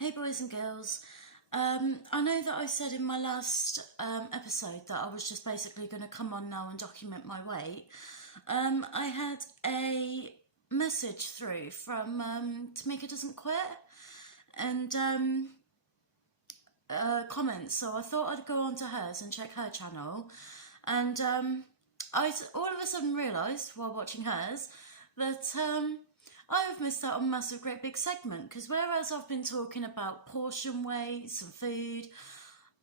Hey boys and girls. I know that I said in my last episode that I was just basically going to come on now and document my weight. I had a message through from Tamika Doesn't Quit and comments, so I thought I'd go on to hers and check her channel. And I all of a sudden realised while watching hers that I've missed out on a massive great big segment, because whereas I've been talking about portion weights and food,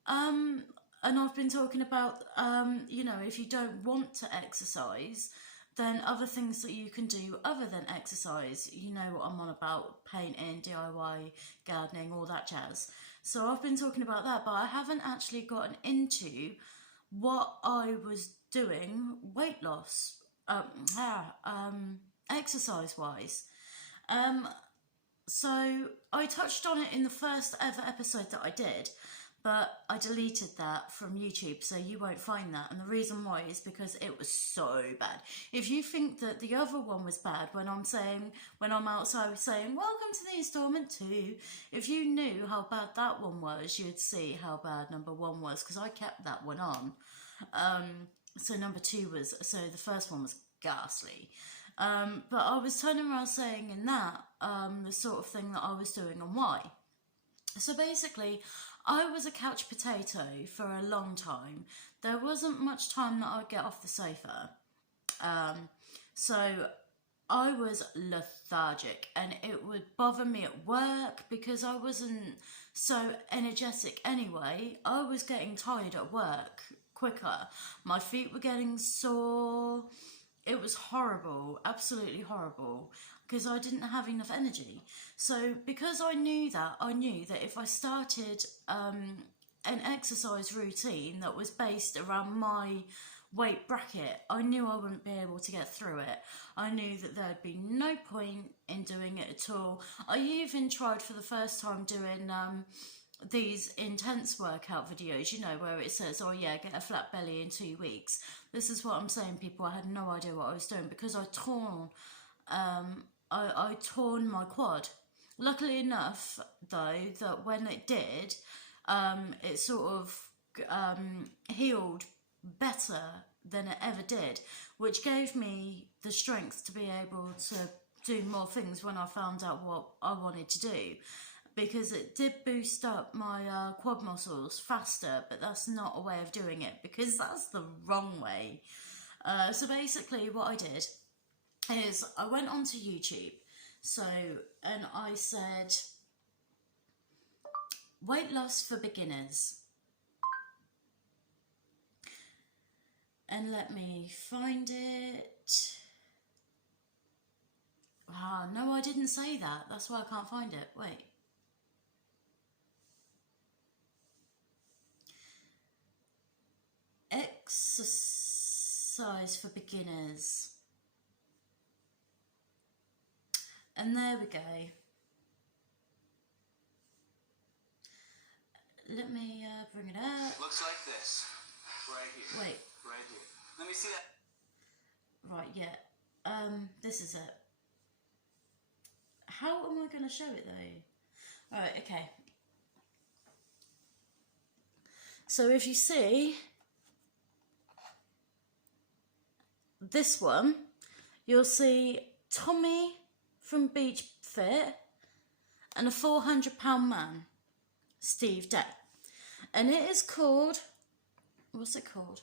and I've been talking about, if you don't want to exercise, then other things that you can do other than exercise. You know what I'm on about: painting, DIY, gardening, all that jazz. So I've been talking about that, but I haven't actually gotten into what I was doing weight loss, exercise wise. So I touched on it in the first ever episode that I did, but I deleted that from YouTube, so you won't find that. And the reason why is because it was so bad. If you think that the other one was bad, when I'm outside saying, welcome to the installment 2, if you knew how bad that one was, you'd see how bad number 1 was, because I kept that one on. So the first one was ghastly. But I was turning around saying in that, the sort of thing that I was doing and why. So basically, I was a couch potato for a long time. There wasn't much time that I'd get off the sofa. So I was lethargic, and it would bother me at work because I wasn't so energetic anyway. I was getting tired at work quicker. My feet were getting sore. It was horrible, absolutely horrible, because I didn't have enough energy. So because I knew that if I started an exercise routine that was based around my weight bracket, I knew I wouldn't be able to get through it. I knew that there'd be no point in doing it at all. I even tried for the first time doing these intense workout videos, where it says, oh yeah, get a flat belly in 2 weeks. This is what I'm saying, people. I had no idea what I was doing because I torn my quad. Luckily enough, though, that when it did, it sort of healed better than it ever did, which gave me the strength to be able to do more things when I found out what I wanted to do. Because it did boost up my quad muscles faster, but that's not a way of doing it, because that's the wrong way. So basically what I did is I went onto YouTube, and I said, weight loss for beginners. And let me find it. No, I didn't say that. That's why I can't find it. Wait. Exercise for beginners. And there we go. Let me bring it out. It looks like this. Right here. Wait. Right here. Let me see that. Right, yeah. This is it. How am I going to show it though? Alright, okay. So if you see this one, you'll see Tommy from Beach Fit and a 400-pound man, Steve Day. And it is called, what's it called?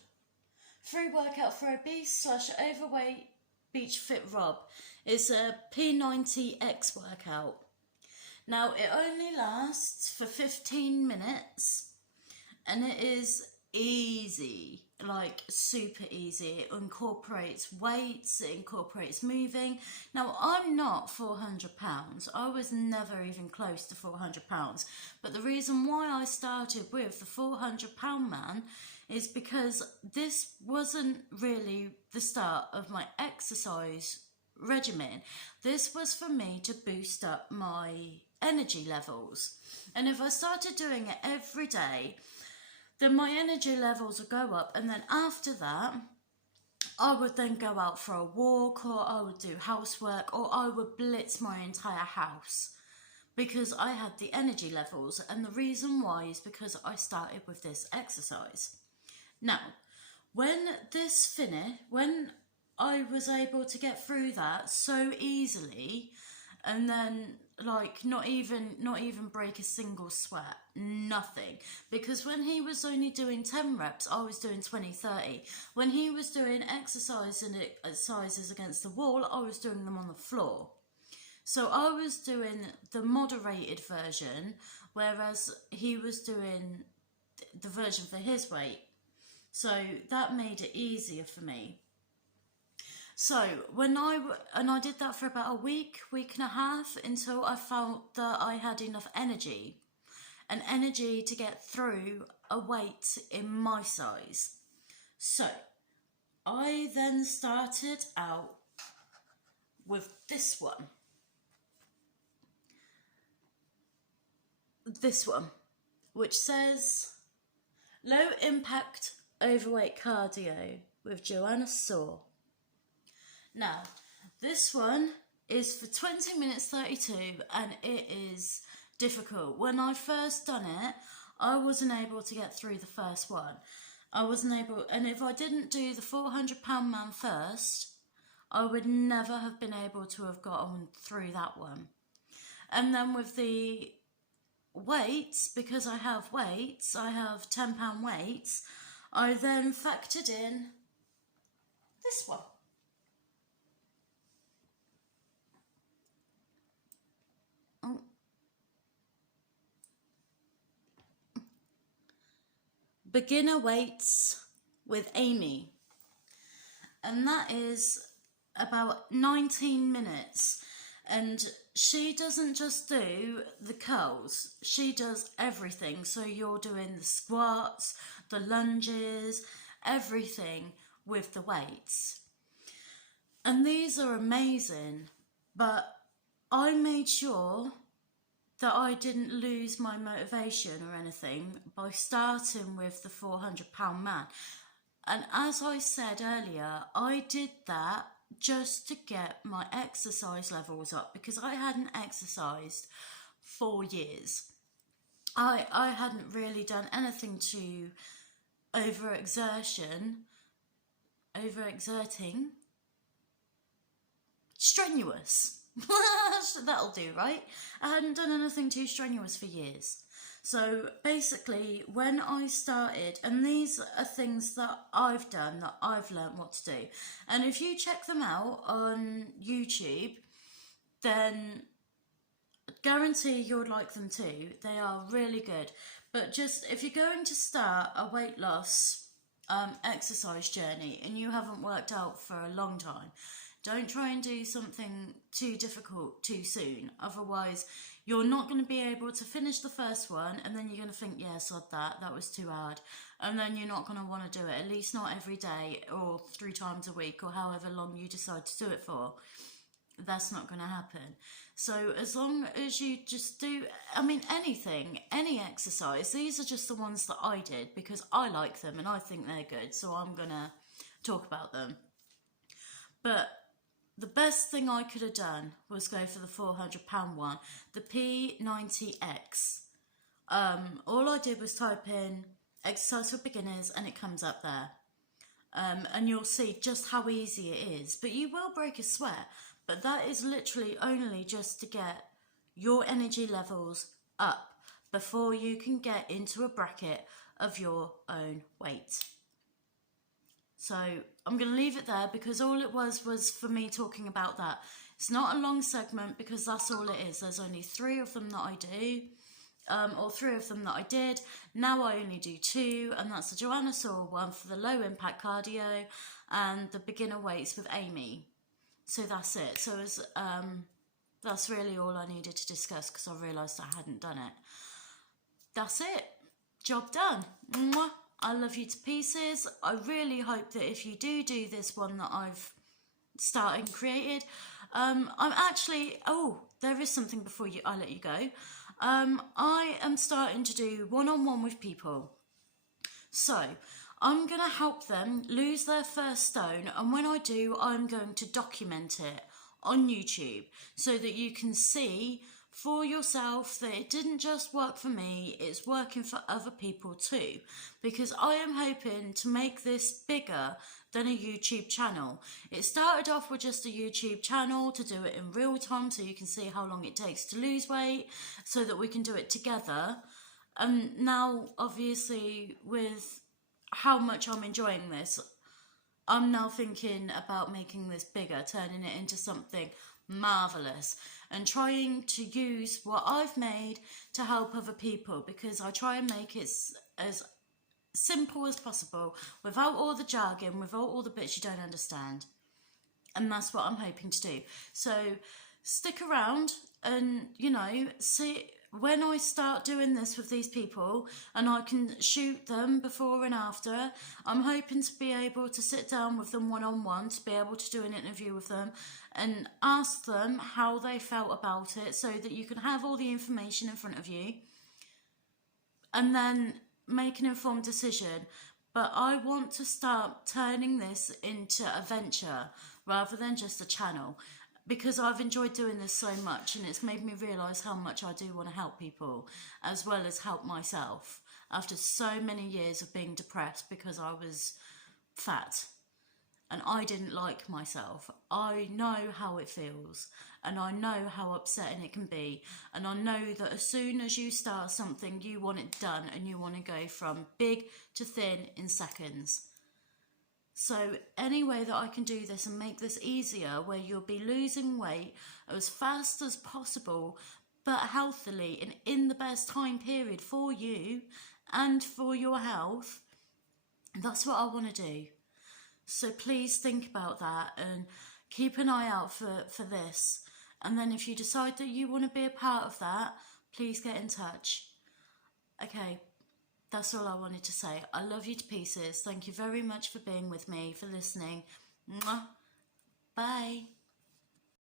Free workout for obese / overweight Beach Fit Rob. It's a P90X workout. Now it only lasts for 15 minutes and it is easy, like super easy. It incorporates weights, it incorporates moving. Now I'm not 400 pounds. I was never even close to 400 pounds. But the reason why I started with the 400-pound man is because this wasn't really the start of my exercise regimen. This was for me to boost up my energy levels. And if I started doing it every day, then my energy levels would go up, and then after that I would then go out for a walk, or I would do housework, or I would blitz my entire house. because I had the energy levels, and the reason why is because I started with this exercise. Now, when this finished, when I was able to get through that so easily, and then like not even break a single sweat, nothing, because when he was only doing 10 reps, I was doing 20-30. When he was doing exercises against the wall, I was doing them on the floor. So I was doing the moderated version, whereas he was doing the version for his weight. So that made it easier for me. So when I did that for about a week and a half, until I felt that I had enough energy to get through a weight in my size. So I then started out with this one, which says low impact overweight cardio with Joanna Saw. Now, this one is for 20 minutes 32, and it is difficult. When I first done it, I wasn't able to get through the first one. I wasn't able, and if I didn't do the 400-pound man first, I would never have been able to have gotten through that one. And then with the weights, because I have weights, I have 10-pound weights, I then factored in this one. Beginner weights with Amy, and that is about 19 minutes, and she doesn't just do the curls, she does everything. So you're doing the squats, the lunges, everything with the weights, and these are amazing. But I made sure that I didn't lose my motivation or anything by starting with the 400-pound man. And as I said earlier, I did that just to get my exercise levels up, because I hadn't exercised for years. I hadn't really done anything to overexerting, strenuous. That'll do, right? I hadn't done anything too strenuous for years. So basically, when I started, and these are things that I've done, that I've learned what to do, and if you check them out on YouTube, then guarantee you'll like them too. They are really good. But just if you're going to start a weight loss exercise journey and you haven't worked out for a long time, don't try and do something too difficult too soon. Otherwise, you're not going to be able to finish the first one, and then you're going to think, yeah, sod that was too hard. And then you're not going to want to do it, at least not every day or 3 times a week or however long you decide to do it for. That's not going to happen. So as long as you just do, anything, any exercise, these are just the ones that I did because I like them and I think they're good, so I'm going to talk about them. But the best thing I could have done was go for the 400-pound one, the P90X. All I did was type in exercise for beginners and it comes up there. And you'll see just how easy it is. But you will break a sweat. But that is literally only just to get your energy levels up before you can get into a bracket of your own weight. So I'm going to leave it there because all it was for me talking about that. It's not a long segment because that's all it is. There's only 3 of them that I do, or 3 of them that I did. Now I only do 2, and that's the Joanna Saw one for the low impact cardio and the beginner weights with Amy. So that's it. So that's really all I needed to discuss because I realised I hadn't done it. That's it. Job done. Mwah. I love you to pieces. I really hope that if you do this one that I've started and created, I'm actually, there is something before I let you go. I am starting to do one-on-one with people. So I'm going to help them lose their first stone, and when I do, I'm going to document it on YouTube so that you can see for yourself that it didn't just work for me, it's working for other people too. Because I am hoping to make this bigger than a YouTube channel. It started off with just a YouTube channel to do it in real time so you can see how long it takes to lose weight, so that we can do it together. And now, obviously, with how much I'm enjoying this, I'm now thinking about making this bigger, turning it into something marvelous, and trying to use what I've made to help other people, because I try and make it as simple as possible, without all the jargon, without all the bits you don't understand. And that's what I'm hoping to do. So stick around and, see when I start doing this with these people and I can shoot them before and after. I'm hoping to be able to sit down with them one-on-one, to be able to do an interview with them and ask them how they felt about it, so that you can have all the information in front of you and then make an informed decision. But I want to start turning this into a venture rather than just a channel, because I've enjoyed doing this so much, and it's made me realise how much I do want to help people as well as help myself after so many years of being depressed because I was fat and I didn't like myself. I know how it feels, and I know how upsetting it can be, and I know that as soon as you start something, you want it done and you want to go from big to thin in seconds. So any way that I can do this and make this easier, where you'll be losing weight as fast as possible but healthily and in the best time period for you and for your health, that's what I want to do. So please think about that and keep an eye out for this. And then if you decide that you want to be a part of that, please get in touch. Okay, that's all I wanted to say. I love you to pieces. Thank you very much for being with me, for listening. Mwah. Bye.